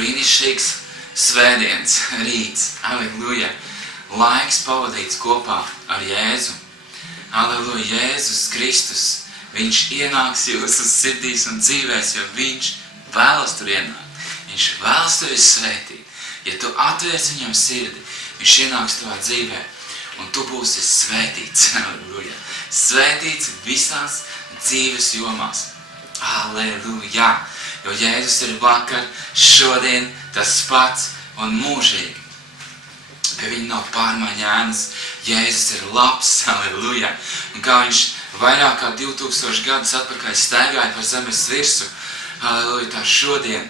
brīnišķīgs svētdienas rīts. Aleluja! Laiks pavadīts kopā ar Jēzu. Aleluja! Jēzus Kristus, viņš ienāks jūsu sirdīs un dzīvēs, jo viņš vēlas tur ienākt. Viņš vēlas tevi svētīt. Ja tu atvērsi viņam sirdi, viņš ienāks tavā dzīvē un tu būsi svētīts. Aleluja! Svētīts visās dzīves jomās. Aleluja! Jo Jēzus ir vakar, šodien tas pats un mūžīgi. Pie viņa nav pārmaiņas. Jēzus ir labs, aleluja. Un kā viņš vairāk kā 2000 gadus atpakaļ staigāja par zemes virsu, aleluja, tā šodien.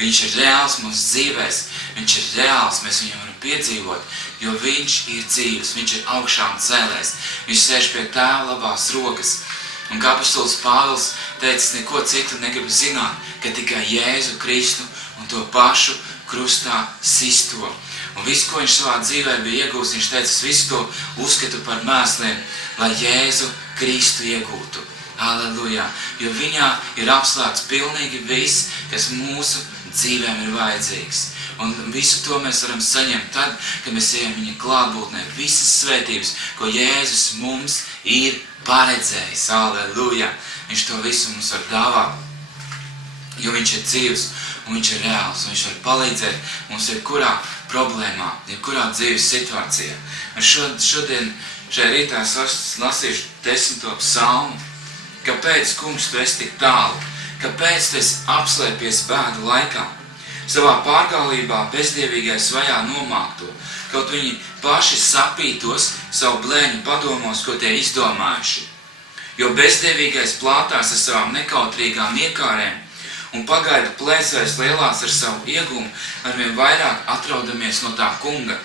Viņš ir reāls mūsu dzīvēs. Viņš ir reāls, mēs viņam varam piedzīvot, jo viņš ir dzīvs, viņš ir augšām cēlēs. Viņš sēž pie tēva labās rokas. Un kā apostols Pāvils teica, neko citu negribu zināt, ka tikai Jēzu Kristu un to pašu krustā sisto. Un visu, ko viņš savā dzīvē bija iegūst, viņš teica, es visu to uzskatu par mēsliem, lai Jēzu Kristu iegūtu. Aleluja! Jo viņā ir apslēgts pilnīgi viss, kas mūsu dzīvēm ir vajadzīgs. Un visu to mēs varam saņemt tad, kad mēs ejam viņa klātbūtnē. Visas svētības, ko Jēzus mums ir paredzējis. Aleluja! Viņš to visu mums var dāvāt. Jo viņš ir dzīvs un viņš ir reāls. Viņš var palīdzēt mums jebkurā problēmā, jebkurā dzīves situācijā. Un šodien, šajā rītā lasīšu 10. psalmu. Kāpēc, kungs, tu esi tik tālu? Kāpēc tu esi apslēpies bēdu laikā? Savā pārgālībā bezdievīgais vajā nomākto, kaut viņi paši sapītos savu blēņu padomos, ko tie izdomājuši. Jo bezdievīgais plātās ar savām nekautrīgām iekārēm un pagaida plēsēs lielās ar savu iegumu, arvien vairāk atraudamies no tā kunga.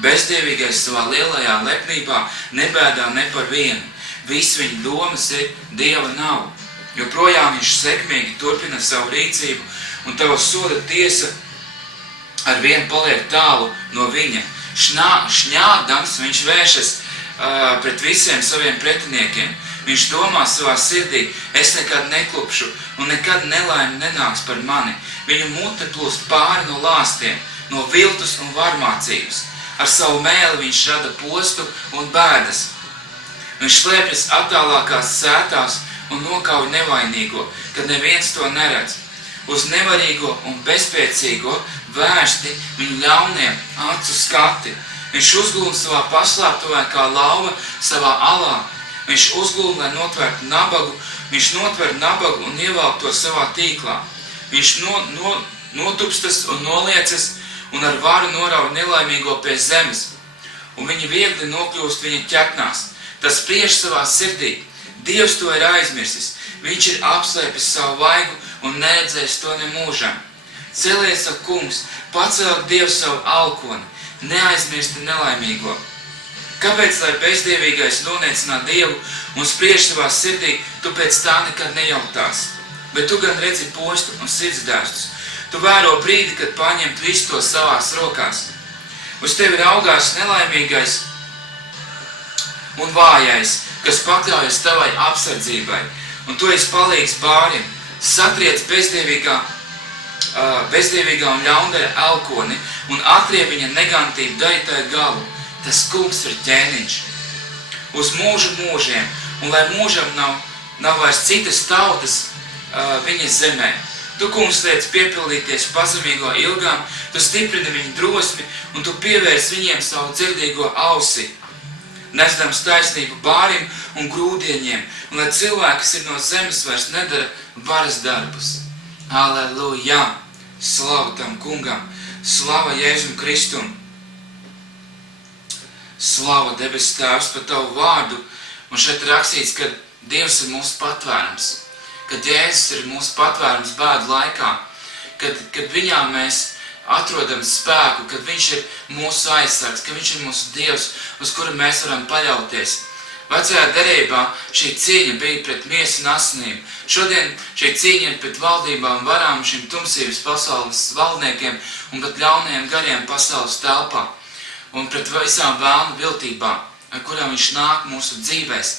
Bezdievīgais savā lielajā lepnībā nebēdā ne par vienu. Viss viņa domas ir Dieva nav. Joprojām viņš sekmīgi turpina savu rīcību, un tava soda tiesa arvien paliek tālu no viņa. Šņādams viņš vēršas pret visiem saviem pretiniekiem. Viņš domā savā sirdī, es nekad neklupšu un nekad nelaime nenāks par mani. Viņu mute plūst pāri no lāstiem, no viltus un varmācības. Ar savu mēli viņš rada postu un bēdas. Viņš slēpjas attālākās sētās un nokauj nevainīgo, kad neviens to neredz. Uz nevarīgo un bezspēcīgo vērsti viņu ļauniem acu skati. Viņš uzglūna savā paslēptuvē kā lauva savā alā. Viņš uzglūna, lai notvertu nabagu, viņš notver nabagu un ievelk to savā tīklā. Viņš notupstas un noliecas un ar varu norauj nelaimīgo pie zemes. Un viņi viegli nokļūst viņa ķeknās. Tas spriež savā sirdī. Dievs to ir aizmirsis. Viņš ir apslēpis savu vaigu un neredzēs to nemūžam. Celies, ak, kungs, pacēl Dievs savu alkoni, neaizmirsti nelaimīgo. Kāpēc, lai bezdievīgais noniecināt Dievu un spriež savā sirdī, tu pēc tā nekad nejautās? Bet tu gan redzi postu un sirdsdēstus. Tu vēro brīdi, kad paņemt visu to savās rokās. Uz tevi raugās nelaimīgais un vājais, kas pakļaujas tavai apsardzībai, un tu esi palīgs bārim. Satriec bezdievīgā un ļaundaļa elkoni un atrieb viņa negantību darītāju galu. Tas kungs ir ķēniņš. Uz mūžu mūžiem, un lai mūžam nav vairs citas tautas viņa zemē. Tu, kungs, liec piepildīties pazemīgo ilgām, tu stiprini viņu drosmi, un tu pievērs viņiem savu dzirdīgo ausi. Nesdams taisnību bārim un grūdieņiem, un lai cilvēki, kas ir no zemes, vairs nedara varas darbus. Aleluja! Slava tam kungam! Slava Jēzum Kristum! Slava debes Tēvs par tavu vārdu! Un šeit rakstīts, ka Dievs ir mūsu patvērums, kad Jēzus ir mūsu patvērums bēdu laikā, kad viņā mēs atrodam spēku, kad viņš ir mūsu aizsargs, ka viņš ir mūsu Dievs, uz kuru mēs varam paļauties. Vecajā derībā šī cīņa bija pret miesu un asinīm. Šodien šī cīņa ir pret valdībām, varām, šīm tumsības pasaules valdniekiem un pret ļaunajiem gariem pasaules telpā un pret visām vēlnu viltībām, ar kurām viņš nāk mūsu dzīvēs.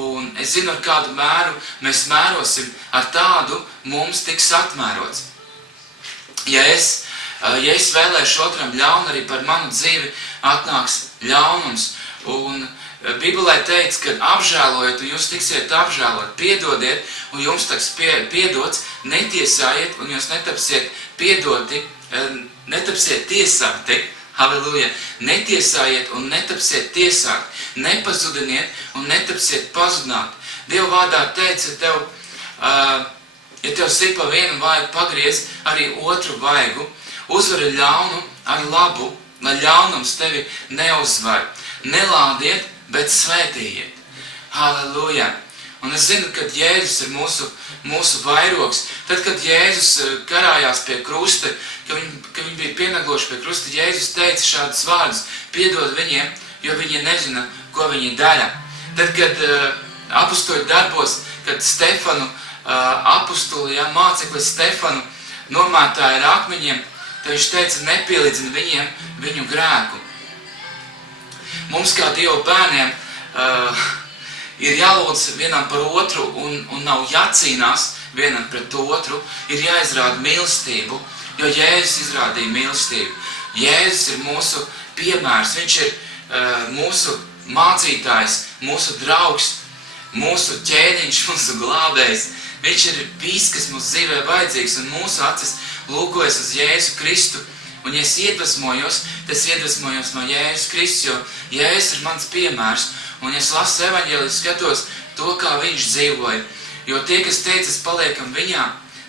Un es zinu, ar kādu mēru mēs mērosim, ar tādu mums tiks atmērots. ja es vēlēšu otram ļaunu, arī par manu dzīvi atnāks ļaunums. Un Bībelē teica, ka apžēlojiet, un jūs tiksiet apžēlot, piedodiet, un jums tiks piedots, netiesājiet, un jūs netapsiet piedoti, netapsiet tiesāti, halleluja, netiesājiet un netapsiet tiesāti, nepazudiniet un netapsiet pazudināti. Dieva vārdā teica, ja tev sit pa vienu vaigu pagriez, arī otru vaigu, uzvari ļaunu ar labu, lai ļaunums tevi neuzvar. Nelādiet, bet svētījiet. Halleluja! Un es zinu, ka Jēzus ir mūsu vairogs. Tad, kad Jēzus karājās pie krusta, kad viņi bija pienagloši pie krusta, Jēzus teica šādus vārdus: piedod viņiem, jo viņi nezina, ko viņi dara. Tad, kad apustuļu darbos, kad Stefanu apustuli, māceklis Stefanu nomētāja ar akmeņiem, tad viņš teica, nepielīdzina viņiem viņu grēku. Mums kā Dieva bērniem ir jālūdz vienam par otru un nav jācīnās vienam pret otru, ir jāizrāda mīlestību, jo Jēzus izrādīja mīlestību. Jēzus ir mūsu piemērs, viņš ir mūsu mācītājs, mūsu draugs, mūsu ķēniņš, mūsu glābējs. Viņš ir viss, kas mūsu dzīvē vajadzīgs, un mūsu acis lūkojas uz Jēzu Kristu. Un ja es iedvesmojos, tas iedvesmojos no Jēzus Kristus, jo Jēzus ir mans piemērs. Un ja es lasu evaņģēliju, skatos to, kā viņš dzīvoja. Jo tie, kas teicas, paliekam viņā,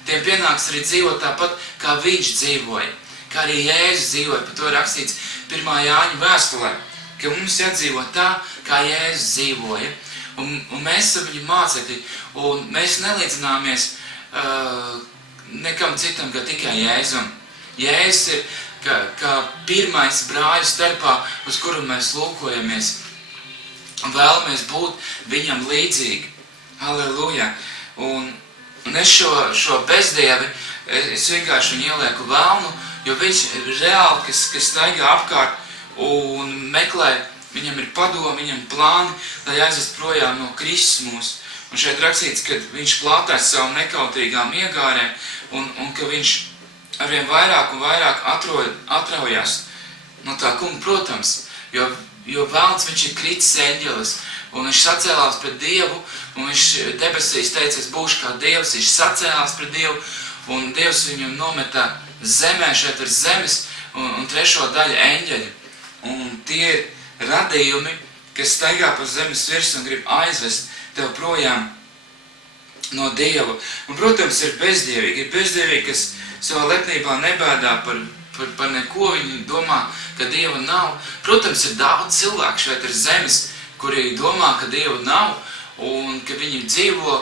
tiem pienāks arī dzīvot tāpat, kā viņš dzīvoja. Kā arī Jēzus dzīvoja, par to rakstīts 1. Jāņa vēstulē, ka mums jādzīvo tā, kā Jēzus dzīvoja. Un mēs esam viņa mācekļi, un mēs nelīdzināmies nekam citam, kā tikai Jēzum. Jēzus ir kā pirmais brāļu starpā, uz kuru mēs lūkojamies un vēlamies būt viņam līdzīgi. Halleluja! Un es šo bezdievi, es vienkārši viņu ielieku vēlnu, jo viņš ir reāli, kas staigā apkārt un meklē, viņam ir padomi, viņam plāni, lai aizvest projām no Kristus mūs. Un šeit rakstīts, ka viņš plātās savu nekautīgām iegārēm un ka viņš arvien vairāk un vairāk atraujās no tā kunga, protams, jo vēlns viņš ir kritis eņģelis, un viņš sacēlās pret Dievu, un viņš debesīs teica, es būšu kā Dievs, viņš sacēlās pret Dievu, un Dievs viņu nometā zemē, šeit ir zemes, un 3. daļa eņģeļi. Un tie ir radījumi, kas staigā pa zemes virs un grib aizvest tev projām no Dieva. Un, protams, ir bezdievīgi, kas savā lepnībā nebēdā par neko, viņi domā, ka Dieva nav. Protams, ir daudz cilvēku šeit ir zemes, kuri domā, ka Dieva nav, un ka viņi dzīvo,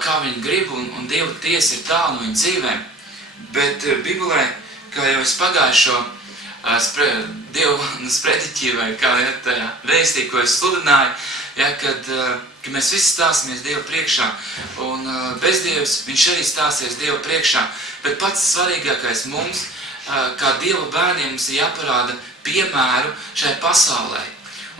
kā viņi grib, un Dieva tiesa ir tālu no viņu dzīvēm. Bet Bībelē, kā jau es pagājušo Dievu sprediķi, vai kā tajā vēstī, ko es sludināju, kad mēs visi stāsimies Dievu priekšā, un bezdievs, viņš arī stāsies Dievu priekšā. Bet pats svarīgākais mums, kā Dieva bērniem, mums ir jāparāda piemēru šai pasaulē.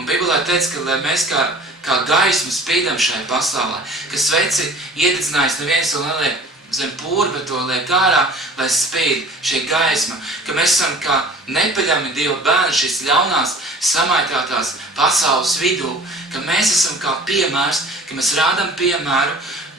Un Bībelē teica, ka lai mēs kā gaismu spīdam šai pasaulē, ka sveci iededzinājis neviens to neliek zem pūra, bet to liek ārā, lai spīd šī gaisma, ka mēs esam kā nepaļami Dieva bērni šīs ļaunās, samaitātās pasaules vidū, ka mēs esam kā piemērs, ka mēs rādam piemēru.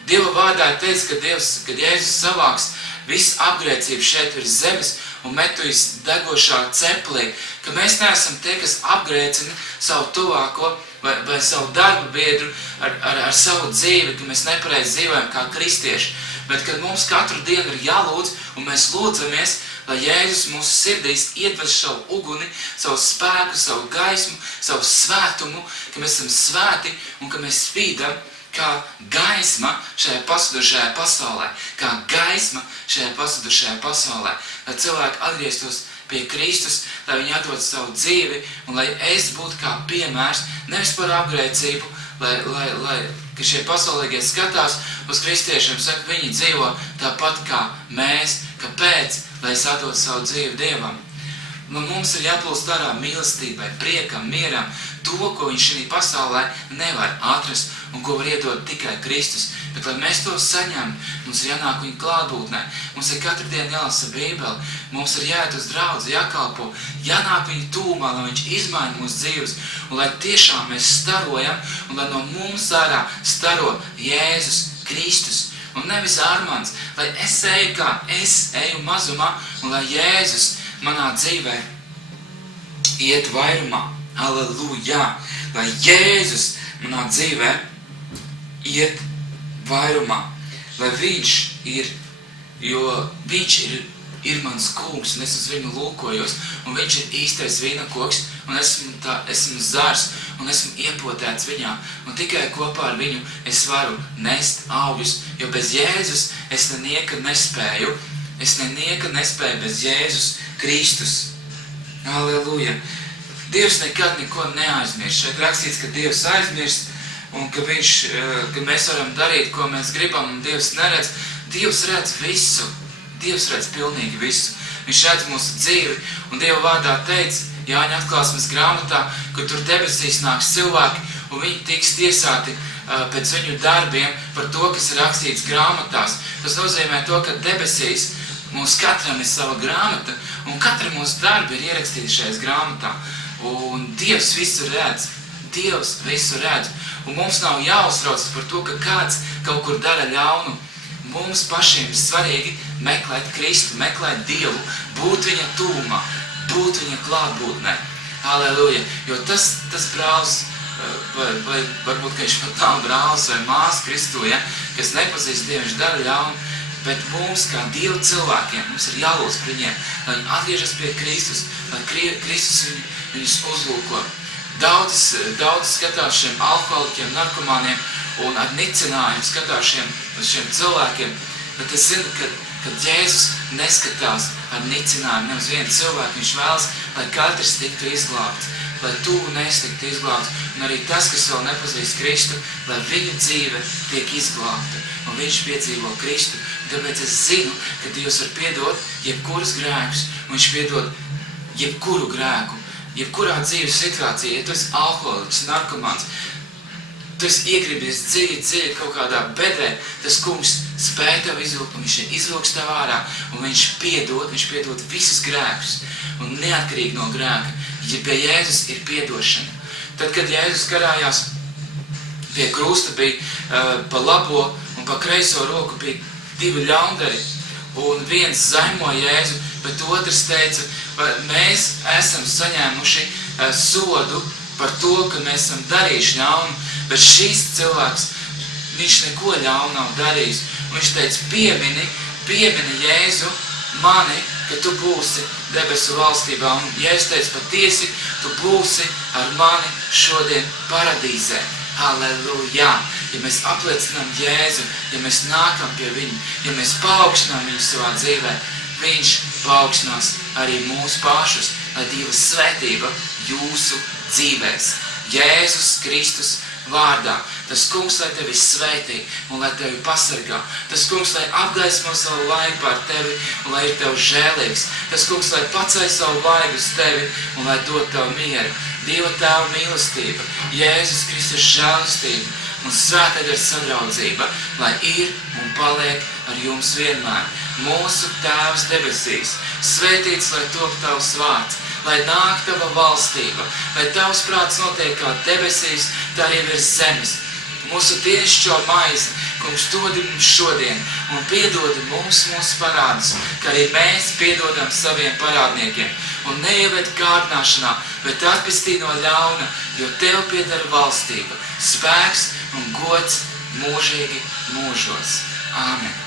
Dieva vārdā ir teicis, kad Jēzus savāks visu apgrēcību šeit virs zemes un metujas degošā ceplī, ka mēs neesam tie, kas apgrēcina savu tuvāko vai savu darbu biedru ar savu dzīvi, ka mēs nepareizi dzīvojam kā kristieši, bet kad mums katru dienu ir jālūdz un mēs lūdzamies, lai Jēzus mūsu sirdīs iedveš savu uguni, savu spēku, savu gaismu, savu svētumu, ka mēs esam svēti un ka mēs spīdam kā gaisma šajā pazudušajā pasaulē, kā gaisma šajā pazudušajā pasaulē, lai cilvēki atgrieztos pie Kristus, lai viņi atdod savu dzīvi un lai es būtu kā piemērs, nevis par apgrēcību, lai ka šie pasaulīgie skatās uz kristiešiem, saka, viņi dzīvo tāpat kā mēs, kāpēc, lai es atdod savu dzīvi Dievam. Mums ir jāplūst ārā mīlestībai, priekam, mieram, to, ko viņš šī pasaulē nevar atrast un ko var iedot tikai Kristus. Bet, lai mēs to saņem, mums ir jānāk viņa klātbūtnē, mums ir katru dienu jālasa Bībeli, mums ir jāiet uz draudzi, jākalpo, jānāk viņa tūmā, lai viņš izmaina mūsu dzīves, un lai tiešām mēs starojam, un lai no mums ārā staro Jēzus Kristus. Un nevis Armands, lai es eju kā es eju mazumā, un lai Jēzus manā dzīvē iet vairumā. Halleluja! Lai Jēzus manā dzīvē iet vairumā. Lai viņš ir, jo viņš ir mans kungs, un es uz viņu lūkojos, un viņš ir īstais vīnakoks, un esmu zars, un esmu iepotēts viņā, un tikai kopā ar viņu es varu nest augļus, jo bez Jēzus es nekad nespēju bez Jēzus Kristus. Halleluja! Dievs nekad neko neaizmirst. Šeit rakstīts, ka Dievs aizmirst, un ka mēs varam darīt, ko mēs gribam, un Dievs neredz. Dievs redz visu. Dievs redz pilnīgi visu. Viņš redz mūsu dzīvi, un Dieva vārdā teica, Jāņa atklāsmes grāmatā, ka tur debesīs nāks cilvēki, un viņi tiks tiesāti pēc viņu darbiem par to, kas ir rakstīts grāmatās. Tas nozīmē to, ka debesīs mums katram ir sava grāmata, un katra mūsu darbi ir ierakstīti šajās grāmatā. Un Dievs visu redz. Dievs visu redz. Un mums nav jāuztrauc par to, ka kāds kaut kur dara ļaunu. Mums pašiem ir svarīgi meklēt Kristu, meklēt Dievu, būt viņa tūmā, būt viņa klātbūtnē. Halleluja! Jo tas brālis, vai varbūt, ka viņš pat nav brālis vai māsa Kristu, ja, kas nepazīst Dievu, viņš dara ļaunu, bet mums, kā Dieva cilvēkiem, mums ir jālūdz par viņiem, lai viņi atgriežas pie Kristus, lai Kristus viņus uzlūko. Daudz skatās šiem alkoholiķiem, narkomāniem un ar nicinājumu skatās šiem cilvēkiem, bet es zinu, ka Jēzus neskatās ar nicinājumu nevis vienu cilvēku, viņš vēlas, lai katrs tiktu izglābts, lai tu nestiktu izglābts, un arī tas, kas vēl nepazīst Kristu, lai viņa dzīve tiek izglābta, un viņš piedzīvo Kristu. Tāpēc es zinu, ka Dievs var piedot jebkuras grēkus, un viņš piedod jebkuru grēku, jebkurā dzīves situācijā, ja tu esi alkoholiķis, narkomāns, tu esi iegribies dziļi kaut kādā bedrē, tas kungs spēj tev izvilkt, un viņš izvilks tev ārā, un viņš piedod visus grēkus, un neatkarīgi no grēka, ja pie Jēzus ir piedošana. Tad, kad Jēzus karājās pie krusta, bija pa labo un pa kreiso roku bija divi ļaundari, un viens zaimoja Jēzu, bet otrs teica, mēs esam saņēmuši sodu par to, ka mēs esam darījuši ļaunu, bet šīs cilvēks, viņš neko ļaunu nav darījis. Un viņš teica, piemini Jēzu mani, ka tu būsi debesu valstībā. Un Jēzus teica, patiesi, tu būsi ar mani šodien paradīzē. Halleluja! Ja mēs apliecinām Jēzu, ja mēs nākam pie viņu, ja mēs paaugstinām viņu savā dzīvē, viņš paaugstinās arī mūsu pašus, lai Dieva svētība jūsu dzīvēs. Jēzus Kristus vārdā. Tas kungs, lai tevi svētī un lai tevi pasargā. Tas kungs, lai apgaismo savu vaigu pār tevi un lai ir tev žēlīgs. Tas kungs, lai paceļ savu vaigu uz tevi un lai dod tev mieru. Dieva tēva mīlestība, Jēzus Kristus žēlistība un svētā gara sadraudzība, lai ir un paliek ar jums vienmēr. Mūsu Tēvs debesīs, svētīts, lai top tavs vārds, lai nāk tava valstība, lai tavs prāts notiek kā debesīs, tā arī virs zemes. Mūsu dienascho maizi, kungs, dodi mums šodien un piedodi mums mūsu parādus, kā arī mēs piedodam saviem parādniekiem. Un neieved kārdināšanā, bet atpestī no ļauna, jo tev pieder valstība, spēks un gods mūžīgi mūžos. Āmen.